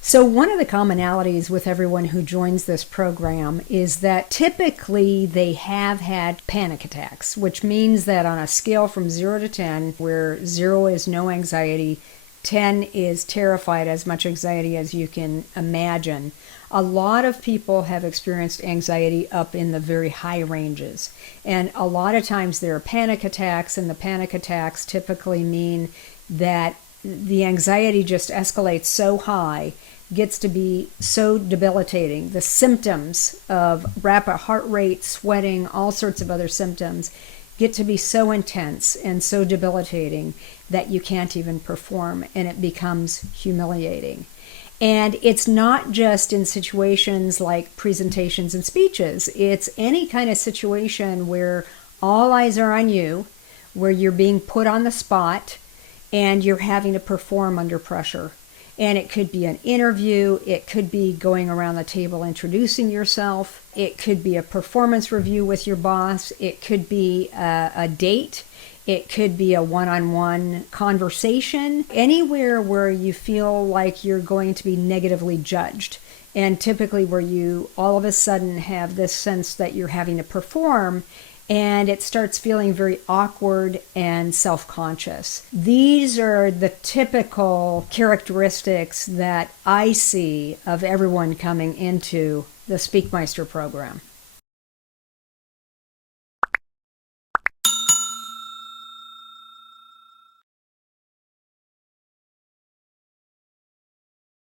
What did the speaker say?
So one of the commonalities with everyone who joins this program is that typically they have had panic attacks, which means that on a scale from 0 to 10, where 0 is no anxiety, 10 is terrified, as much anxiety as you can imagine, a lot of people have experienced anxiety up in the very high ranges. And a lot of times there are panic attacks, and the panic attacks typically mean that the anxiety just escalates so high, gets to be so debilitating. The symptoms of rapid heart rate, sweating, all sorts of other symptoms get to be so intense and so debilitating that you can't even perform, and it becomes humiliating. And it's not just in situations like presentations and speeches. It's any kind of situation where all eyes are on you, where you're being put on the spot, and you're having to perform under pressure. And it could be an interview, it could be going around the table introducing yourself, it could be a performance review with your boss, it could be a date, it could be a one-on-one conversation, anywhere where you feel like you're going to be negatively judged. And typically where you all of a sudden have this sense that you're having to perform, and it starts feeling very awkward and self-conscious. These are the typical characteristics that I see of everyone coming into the Speakmeister program.